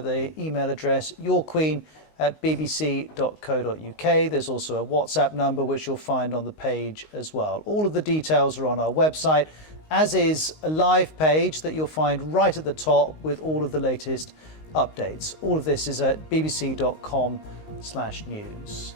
the email address yourqueen@bbc.co.uk. There's also a WhatsApp number which you'll find on the page as well. All of the details are on our website, as is a live page that you'll find right at the top with all of the latest updates. All of this is at bbc.com/news.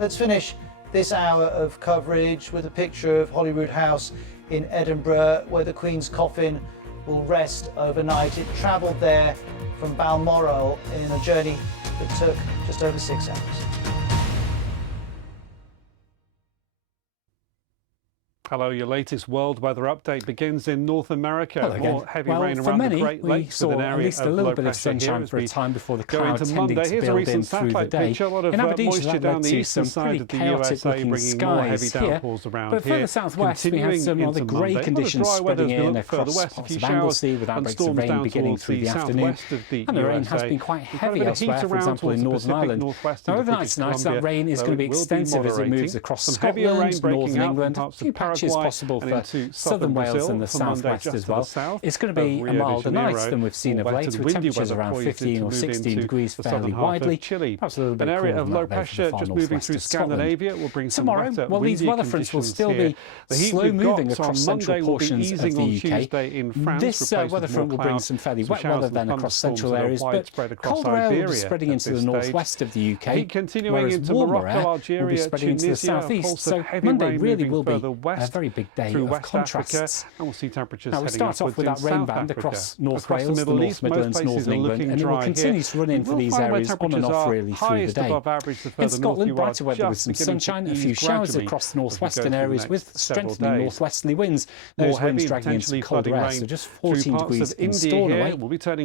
Let's finish this hour of coverage with a picture of Holyrood House in Edinburgh, where the Queen's coffin will rest overnight. It travelled there from Balmoral in a journey that took just over 6 hours. Hello, your latest world weather update begins in North America. Hello again. More heavy rain around the Great Lakes with an area at least a little bit of sunshine for a time before the clouds tending to build in through the day. A lot of in Aberdeen, moisture down the eastern side of the USA, bringing more heavy downpours around but further southwest, we have some rather grey conditions spreading in across parts of Anglesey, with outbreaks of rain beginning through the afternoon. And the rain has been quite heavy elsewhere, for example in Northern Ireland. Now, overnight tonight, that rain is going to be extensive as it moves across Scotland, northern England, a few patches possible for southern Wales and the southwest as well. It's going to be a milder night than we've seen of late, with temperatures around 15 or 16 degrees fairly widely, perhaps a little bit cooler than that both in the far northwest of Scotland. Tomorrow, well, these weather fronts will still be slow moving across central portions of the UK. This weather front will bring some fairly wet weather then across central areas, but colder air will be spreading into the northwest of the UK, whereas warmer air will be spreading into the southeast. So Monday really will be a very big day of contrasts. And we'll see temperatures now we start off with that rain band across North Wales, the North Midlands, Northern England, and it will continue to run in for these areas on and off really through the day. In Scotland, brighter weather with some sunshine, a few showers across the northwestern areas with strengthening northwesterly winds. Those winds dragging in some colder air, so just 14 degrees in Stornoway.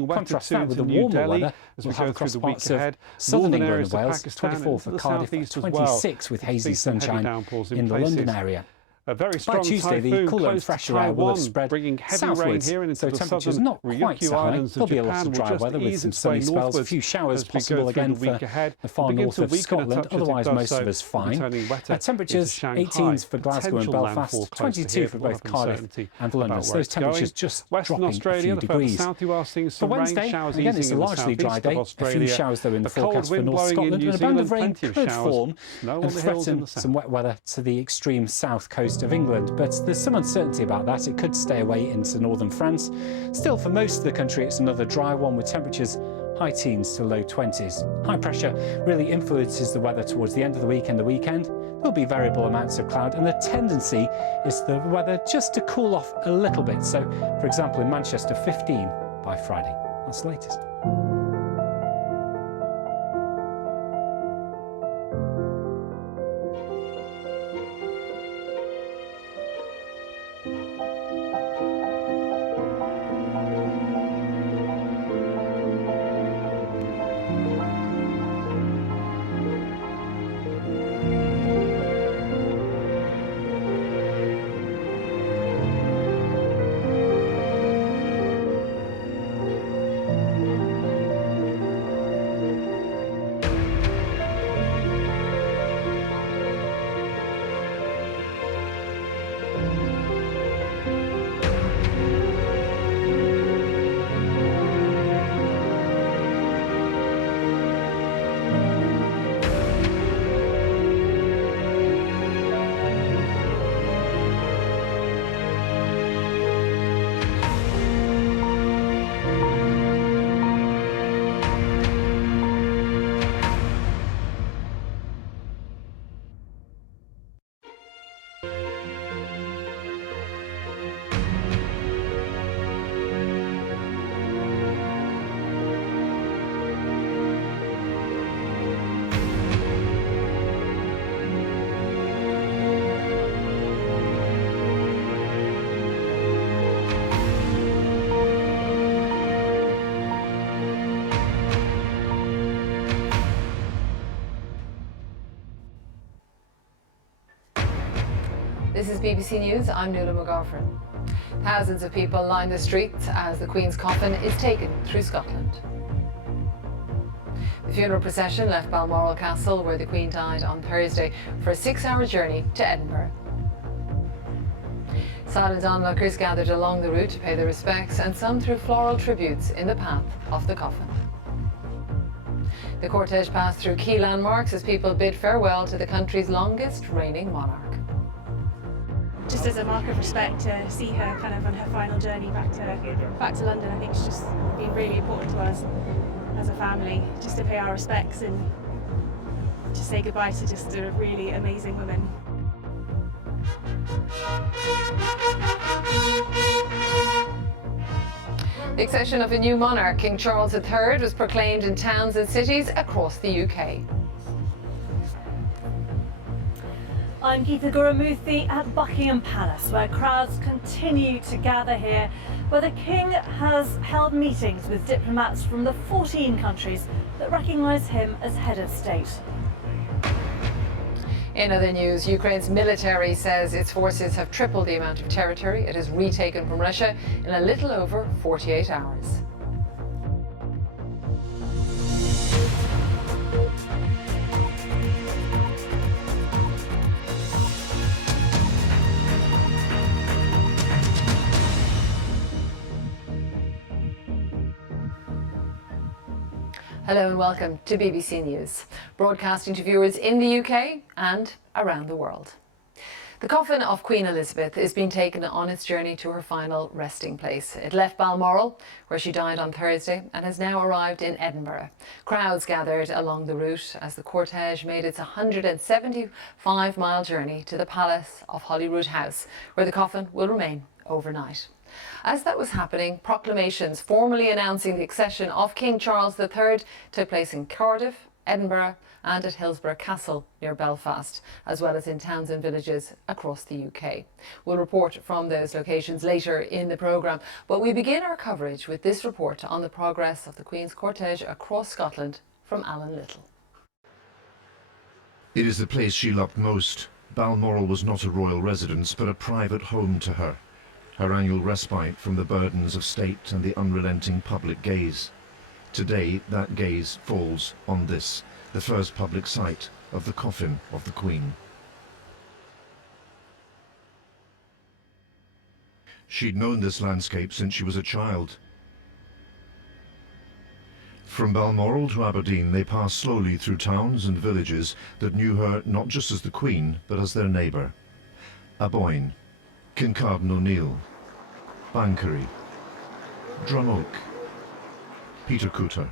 Contrast that with the warmer weather we'll have across parts of southern England and Wales, 24 for Cardiff, 26 with hazy sunshine in the London area. By Tuesday, the cooler and fresher air will have spread southwards, so temperatures not quite so high. There'll be a lot of dry weather with some sunny spells, a few showers possible again for the far north of Scotland, otherwise most of us fine. Temperatures 18s for Glasgow and Belfast, 22 for both Cardiff and London, so those temperatures just dropping a few degrees. For Wednesday, again it's a largely dry day, a few showers though in the forecast for North Scotland, and a band of rain could form and threaten some wet weather to the extreme south coast of England, but there's some uncertainty about that. It could stay away into northern France. Still, for most of the country, it's another dry one with temperatures high teens to low 20s. High pressure really influences the weather towards the end of the week and the weekend. There'll be variable amounts of cloud, and the tendency is the weather just to cool off a little bit. So, for example, in Manchester, 15 by Friday. That's the latest. This is BBC News, I'm Nuala McGoffin. Thousands of people line the streets as the Queen's coffin is taken through Scotland. The funeral procession left Balmoral Castle, where the Queen died on Thursday, for a 6-hour journey to Edinburgh. Silent onlookers gathered along the route to pay their respects, and some threw floral tributes in the path of the coffin. The cortege passed through key landmarks as people bid farewell to the country's longest reigning monarch. Just as a mark of respect to see her kind of on her final journey back to London, I think it's just been really important to us as a family, just to pay our respects and just say goodbye to just a really amazing woman. The accession of a new monarch, King Charles III, was proclaimed in towns and cities across the UK. I'm Geeta Gurumurthy at Buckingham Palace, where crowds continue to gather here, where the King has held meetings with diplomats from the 14 countries that recognise him as head of state. In other news, Ukraine's military says its forces have tripled the amount of territory it has retaken from Russia in a little over 48 hours. Hello and welcome to BBC News, broadcasting to viewers in the UK and around the world. The coffin of Queen Elizabeth is being taken on its journey to her final resting place. It left Balmoral, where she died on Thursday, and has now arrived in Edinburgh. Crowds gathered along the route as the cortege made its 175-mile journey to the Palace of Holyrood House, where the coffin will remain overnight. As that was happening, proclamations formally announcing the accession of King Charles III took place in Cardiff, Edinburgh and at Hillsborough Castle near Belfast, as well as in towns and villages across the UK. We'll report from those locations later in the programme, but we begin our coverage with this report on the progress of the Queen's cortege across Scotland from Alan Little. It is the place she loved most. Balmoral was not a royal residence, but a private home to her. Her annual respite from the burdens of state and the unrelenting public gaze. Today, that gaze falls on this, the first public sight of the coffin of the Queen. She'd known this landscape since she was a child. From Balmoral to Aberdeen, they passed slowly through towns and villages that knew her not just as the Queen, but as their neighbour. Aboyne, Kincardine O'Neill, Banchory, Drumoak, Petercouter.